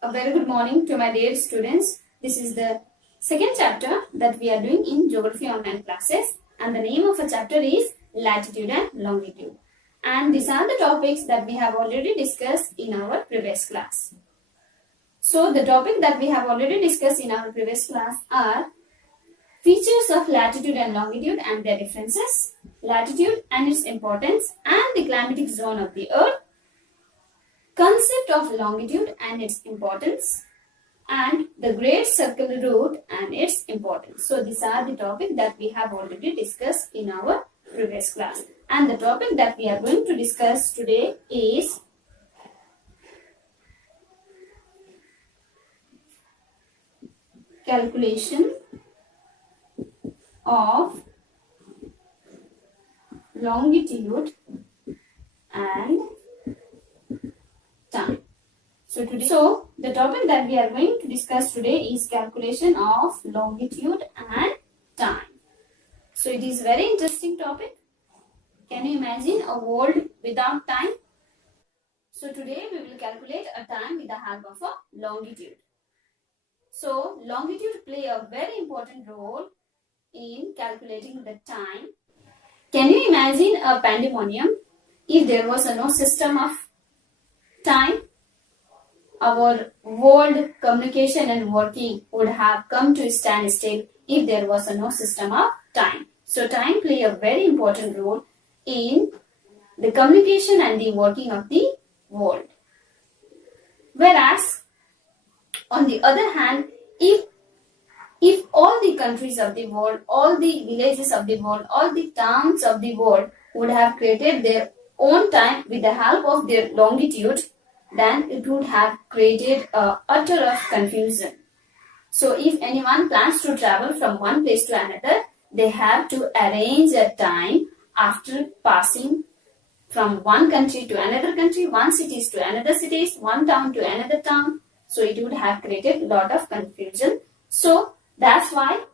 A very good morning to my dear students. This is the second chapter that we are doing in Geography Online classes, and the name of the chapter is Latitude and Longitude. And these are the topics that we have already discussed in our previous class. So the topic that we have already discussed in our previous class are features of latitude and longitude and their differences, latitude and its importance, and the climatic zone of the earth, concept of longitude and its importance, and the Great Circle Route and its importance. So these are the topics that we have already discussed in our previous class. And the topic that we are going to discuss today is calculation of longitude and time. So the topic that we are going to discuss today is calculation of longitude and time. So it is very interesting topic. Can you imagine a world without time? So today we will calculate a time with the help of a longitude. So longitude play a very important role in calculating the time. Can you imagine a pandemonium if there was no system of time? Our world communication and working would have come to a standstill if there was no system of time. So time play a very important role in the communication and the working of the world. Whereas, on the other hand, if all the countries of the world, all the villages of the world, all the towns of the world would have created their own time with the help of their longitude, then it would have created a utter of confusion. So if anyone plans to travel from one place to another, they have to arrange a time after passing from one country to another country, one city to another city, one town to another town. So it would have created a lot of confusion. So that's why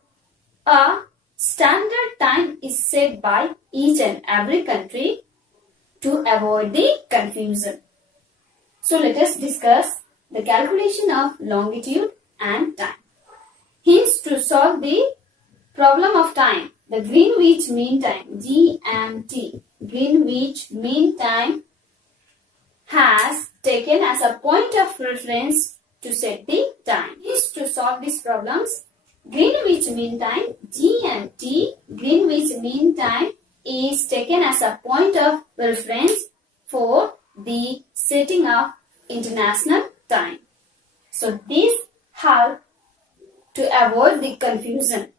a standard time is set by each and every country to avoid the confusion. So let us discuss the calculation of longitude and time. Hence, to solve the problem of time, the Greenwich Mean Time, GMT, Greenwich Mean Time, has taken as a point of reference to set the time. Hence, to solve these problems, Greenwich Mean Time, GMT, Greenwich Mean Time, is taken as a point of reference for the setting of international time. So this helps to avoid the confusion.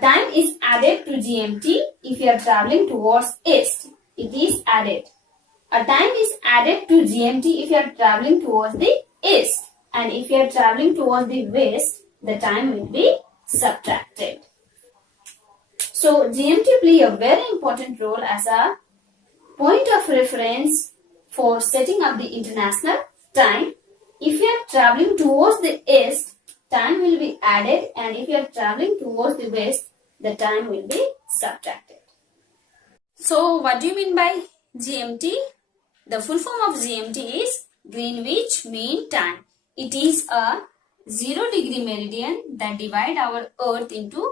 Time is added to GMT if you are traveling towards east. It is added. A time is added to GMT if you are traveling towards the east. And if you are traveling towards the west, the time will be subtracted. So GMT play a very important role as a point of reference for setting up the international time. If you are traveling towards the east, time will be added, and if you are traveling towards the west, the time will be subtracted. So what do you mean by GMT? The full form of GMT is Greenwich Mean Time. It is a 0-degree meridian that divides our earth into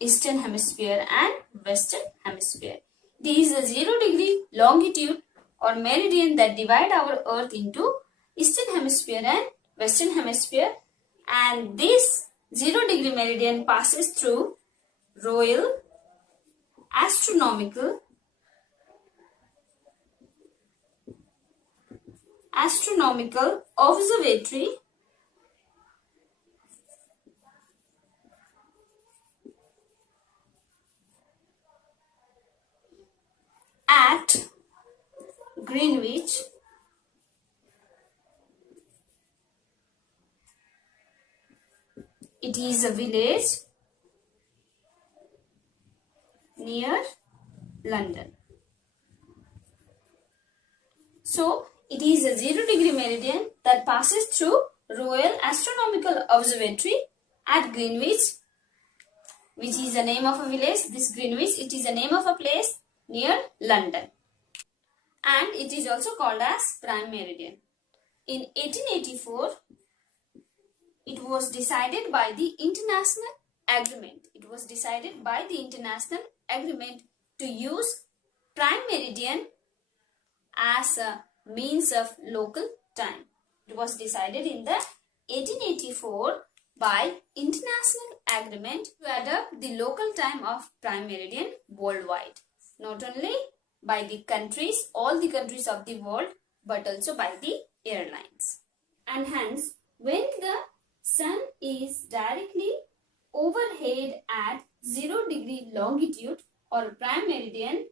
eastern hemisphere and western hemisphere. It is a 0-degree longitude or meridian that divides our earth into eastern hemisphere and western hemisphere, and this 0-degree meridian passes through Royal Astronomical Observatory at Greenwich, it is a village near London. So it is a 0-degree meridian that passes through Royal Astronomical Observatory at Greenwich, which is the name of a village. This Greenwich, it is the name of a place near London. And it is also called as prime meridian. In 1884, it was decided by the international agreement. It was decided by the international agreement to use prime meridian as a means of local time. It was decided in the 1884 by international agreement to adopt the local time of prime meridian worldwide. Not only by the countries, all the countries of the world, but also by the airlines. And hence, when the sun is directly overhead at 0 degree longitude or prime meridian,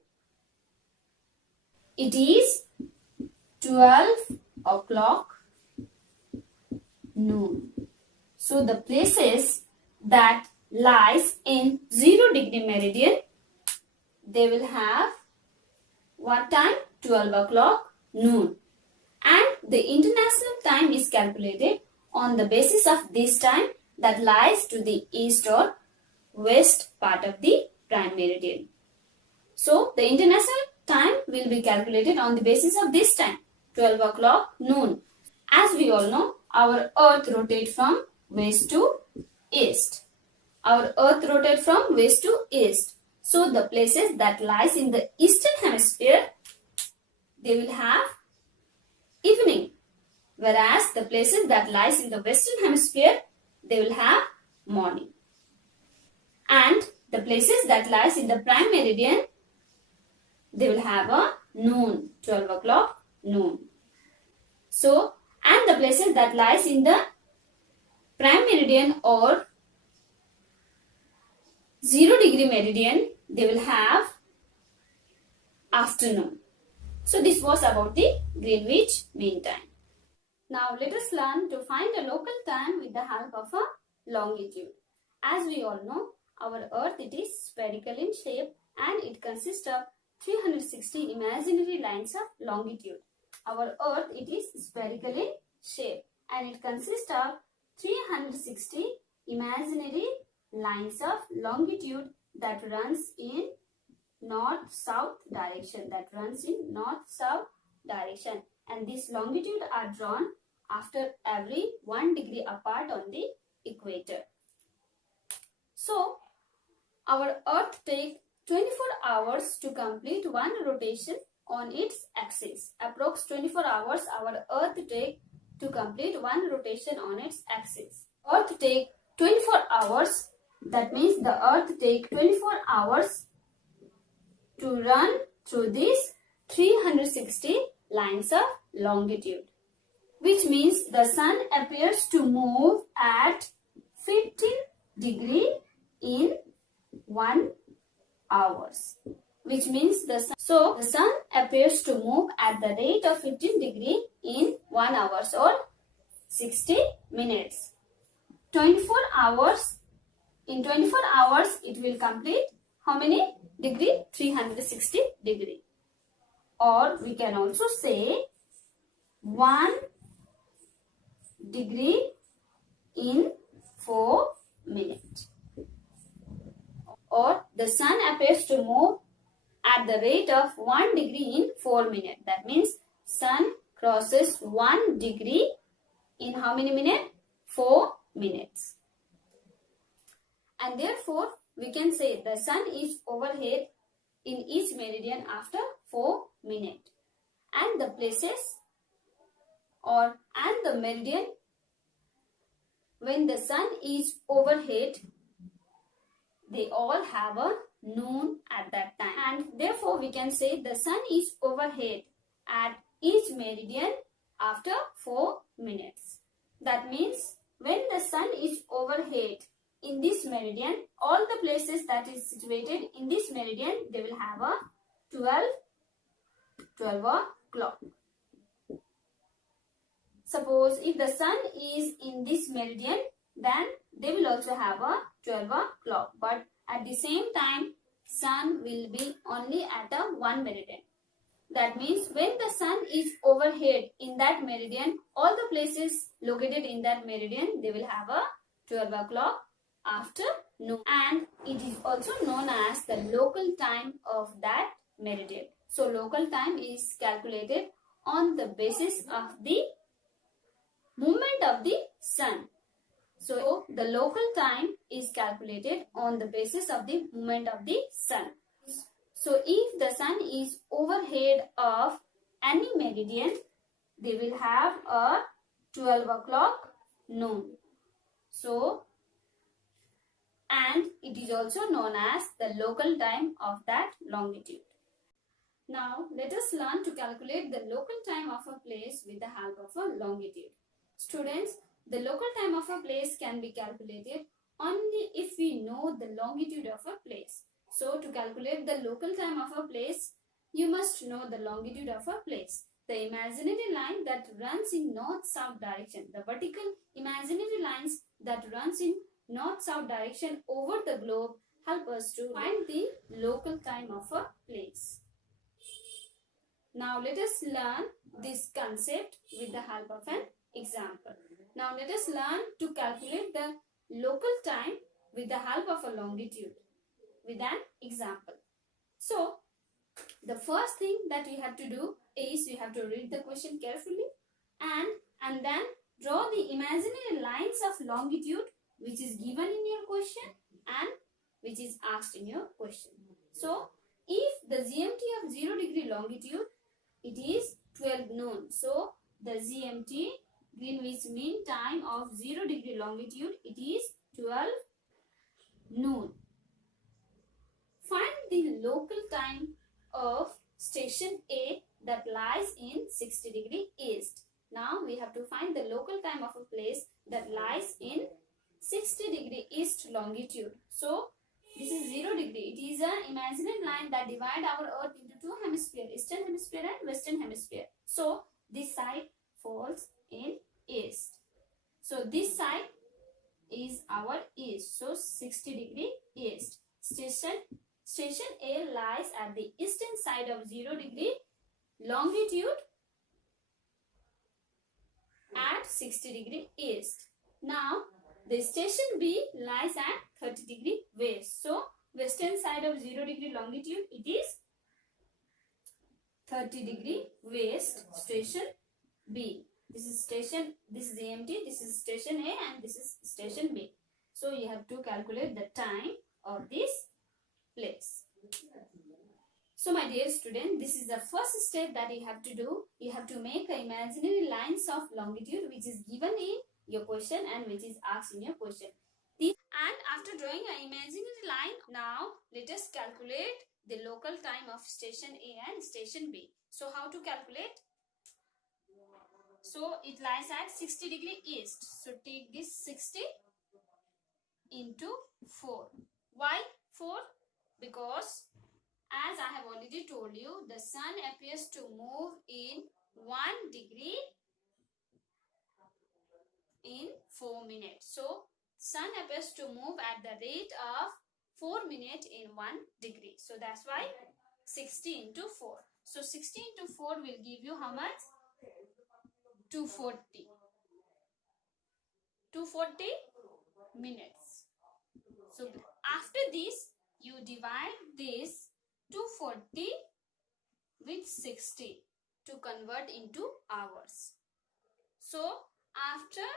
it is 12 o'clock noon. So the places that lies in 0 degree meridian, they will have what time? 12 o'clock noon. And the international time is calculated on the basis of this time that lies to the east or west part of the prime meridian. So the international time will be calculated on the basis of this time, 12 o'clock noon. As we all know, our earth rotates from west to east. Our earth rotates from west to east. So the places that lies in the eastern hemisphere, they will have evening. Whereas the places that lies in the western hemisphere, they will have morning. And the places that lies in the prime meridian, they will have a noon, 12 o'clock noon. So, and the places that lies in the prime meridian or 0 degree meridian, they will have afternoon. So this was about the Greenwich Mean Time. Now let us learn to find a local time with the help of a longitude. As we all know, our earth, it is spherical in shape and it consists of 360 imaginary lines of longitude. Our earth, it is spherical in shape and it consists of 360 imaginary lines of longitude that runs in north-south direction. And these longitude are drawn after every 1 degree apart on the equator. So, our earth takes 24 hours to complete one rotation on its axis. Approx 24 hours our earth takes to complete one rotation on its axis. Earth takes 24 hours. That means the earth takes 24 hours to run through these 360 lines of longitude. Which means the sun appears to move at 15 degree in 1 hour. Which means the sun appears to move at the rate of 15 degree in 1 hour or 60 minutes. 24 hours. In 24 hours it will complete how many degree? 360 degree. Or we can also say 1 degree in 4 minutes. Or the sun appears to move at the rate of 1 degree in 4 minutes. That means sun crosses 1 degree in how many minutes? 4 minutes. And therefore, we can say the sun is overhead in each meridian after 4 minutes. And the places and the meridian when the sun is overhead, they all have a noon at that time. And therefore, we can say the sun is overhead at each meridian after 4 minutes. That means when the sun is overhead in this meridian, all the places that is situated in this meridian, they will have a 12 o'clock. Suppose if the sun is in this meridian, then they will also have a 12 o'clock. But at the same time, sun will be only at a 1 meridian. That means when the sun is overhead in that meridian, all the places located in that meridian, they will have a 12 o'clock afternoon. And it is also known as the local time of that meridian. So local time is calculated on the basis of the sun. So the local time is calculated on the basis of the movement of the sun. So if the sun is overhead of any meridian, they will have a 12 o'clock noon. So, and it is also known as the local time of that longitude. Now, let us learn to calculate the local time of a place with the help of a longitude. Students, the local time of a place can be calculated only if we know the longitude of a place. So, to calculate the local time of a place, you must know the longitude of a place. The imaginary line that runs in north-south direction, the vertical imaginary lines that runs in north-south direction over the globe help us to find the local time of a place. Now let us learn this concept with the help of an example. Now let us learn to calculate the local time with the help of a longitude with an example. So the first thing that we have to do is we have to read the question carefully and then draw the imaginary lines of longitude which is given in your question and which is asked in your question. So if the GMT of 0 degree longitude, it is 12 noon. So the GMT, Greenwich Mean Time of 0 degree longitude, it is 12 noon. Find the local time of station A that lies in 60 degree east. Now we have to find the local time of a place that lies in 60 degree east longitude. So this is 0 degree. It is an imaginary line that divides our earth into two hemispheres, eastern hemisphere and western hemisphere. So this side falls in east. So this side is our east. So 60 degree east. Station A lies at the eastern side of 0 degree longitude at 60 degree east. Now the station B lies at 30 degree west. So western side of 0 degree longitude, it is 30 degree west, station B. This is GMT, this is station A and this is station B. So you have to calculate the time of this place. So my dear student, this is the first step that you have to do. You have to make imaginary lines of longitude which is given in your question and which is asked in your question. And after drawing an imaginary line, now let us calculate the local time of station A and station B. So how to calculate? So it lies at 60 degree east. So take this 60 into 4. Why 4? Because as I have already told you, the sun appears to move in 1 degree in 4 minutes. So sun appears to move at the rate of 4 minutes in 1 degree. So that's why 60 into 4. So 60 into 4 will give you how much? 240. 240 minutes. So after this, you divide this 240 with 60 to convert into hours. So after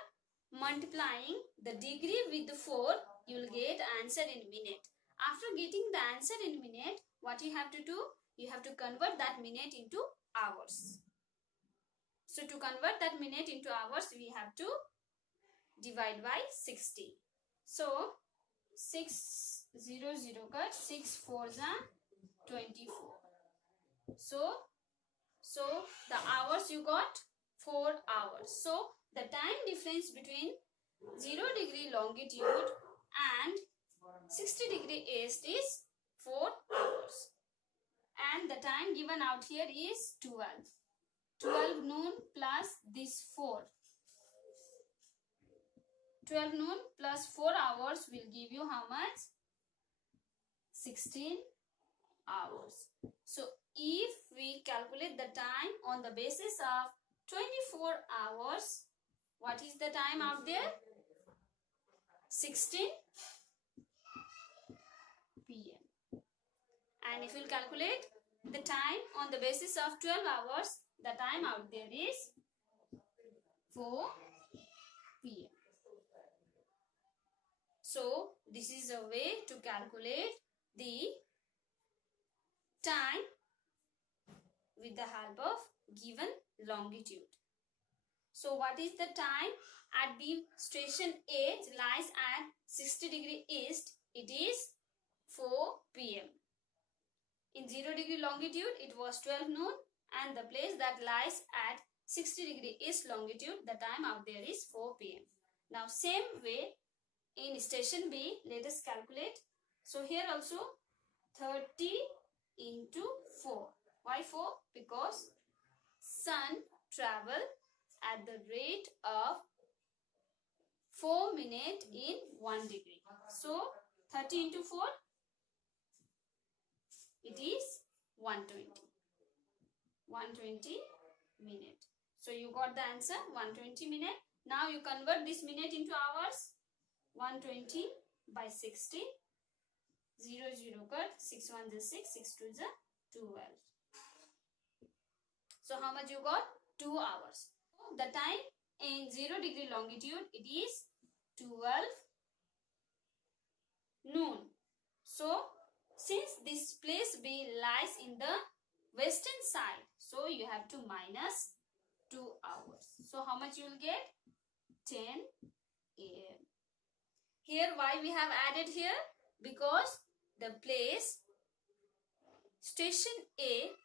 multiplying the degree with 4, you will get answer in minute. After getting the answer in minute, what you have to do? You have to convert that minute into hours. So to convert that minute into hours, we have to divide by 60. So 600 cut 6 4s are 24. So the hours you got 4 hours. So the time difference between 0 degree longitude and 60 degree east is 4 hours. And the time given out here is 12. 12 noon plus this 4. 12 noon plus 4 hours will give you how much? 16 hours. So if we calculate the time on the basis of 24 hours, what is the time out there? 16 p.m. And if we calculate the time on the basis of 12 hours, the time out there is 4 p.m. So this is a way to calculate the time with the help of given longitude. So what is the time at the station A lies at 60 degree east? It is 4 p.m. In 0 degree longitude it was 12 noon, and the place that lies at 60 degree east longitude, the time out there is 4 p.m. Now same way in station B, let us calculate. So here also 30 into 4. Why 4? Because sun travel at the rate of 4 minutes in 1 degree. So 30 into 4, it is 120. 120 minute. So you got the answer 120 minute. Now you convert this minute into hours. 120 by 60. 0 0 cut. 6 1 is 6. 6 2 is 12. So how much you got? 2 hours. The time in 0 degree longitude, it is 12 noon. So since this place B lies in the western side, so you have to minus 2 hours. So how much you will get? 10 a.m. Here why we have added here? Because the place station A,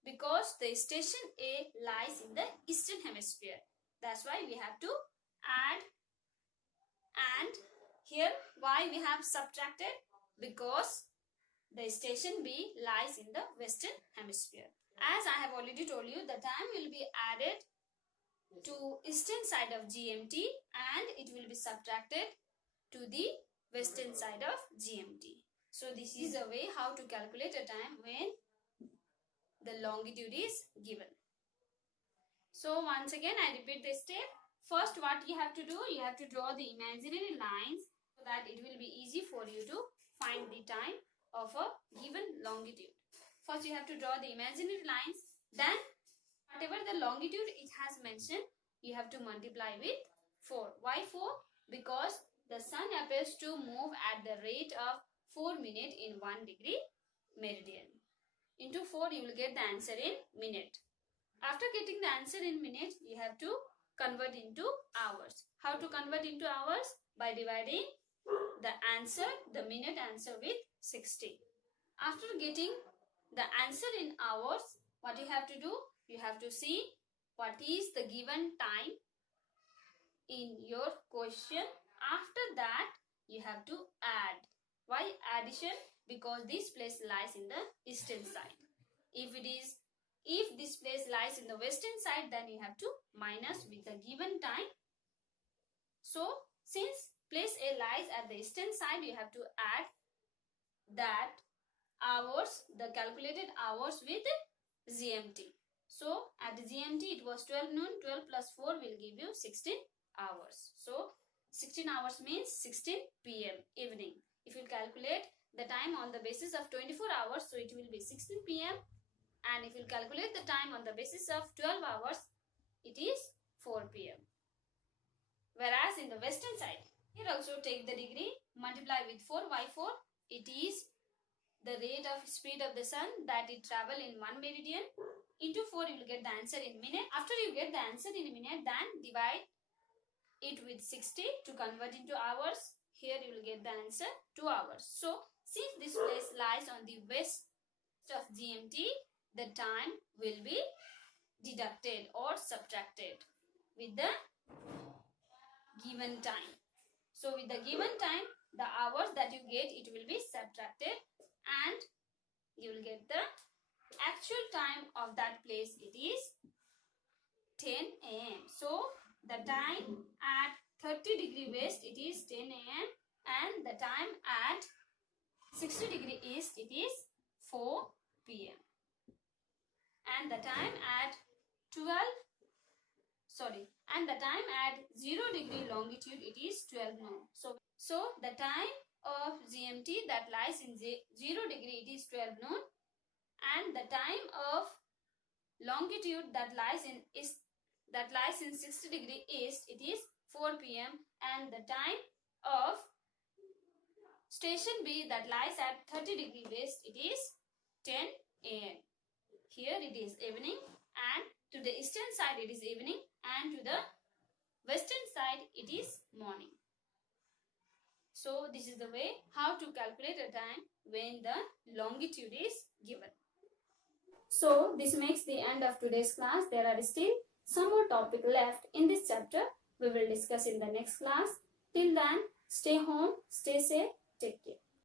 because the station A lies in the eastern hemisphere. That's why we have to add. And here why we have subtracted? Because the station B lies in the western hemisphere. As I have already told you, the time will be added to eastern side of GMT and it will be subtracted to the western side of GMT. So this is a way how to calculate a time when the longitude is given. So once again I repeat this step. First what you have to do, you have to draw the imaginary lines so that it will be easy for you to find the time of a given longitude. First you have to draw the imaginary lines, then whatever the longitude it has mentioned, you have to multiply with 4. Why 4? Because the sun appears to move at the rate of 4 minutes in 1 degree meridian. Into 4 you will get the answer in minute. After getting the answer in minute, you have to convert into hours. How to convert into hours? By dividing the answer, the minute answer with 60. After getting the answer in hours, what you have to do? You have to see what is the given time in your question. After that, you have to add. Why addition? Because this place lies in the eastern side. If this place lies in the western side, then you have to minus with the given time. So, since place A lies at the eastern side, you have to add that hours, the calculated hours with GMT. So, at GMT it was 12 noon, 12 plus 4 will give you 16 hours. So, 16 hours means 16 p.m. evening. If you calculate the time on the basis of 24 hours, so it will be 16 p.m. And if you calculate the time on the basis of 12 hours, it is 4 p.m. Whereas in the western side, here also take the degree, multiply with 4. Why 4? It is the rate of speed of the sun that it travel in 1 meridian. Into 4 you will get the answer in minute. After you get the answer in a minute, then divide it with 60 to convert into hours. Here you will get the answer 2 hours. So since this place lies on the west of GMT, the time will be deducted or subtracted with the given time. So with the given time, the hours that you get, it will be subtracted and you will get the actual time of that place. It is 10 a.m. So the time at 30 degree west, it is 10 a.m. and the time at 60 degree east, it is 4 p.m. and the time at 0 degree longitude, it is 12 noon. So the time of GMT that lies in 0 degree, it is 12 noon, and the time of longitude that lies in 60 degree east, it is 4 p.m. and the time of Station B that lies at 30 degree west, it is 10 a.m. Here it is evening, and to the eastern side it is evening, and to the western side it is morning. So this is the way how to calculate a time when the longitude is given. So this makes the end of today's class. There are still some more topic left in this chapter. We will discuss in the next class. Till then, stay home, stay safe, take care.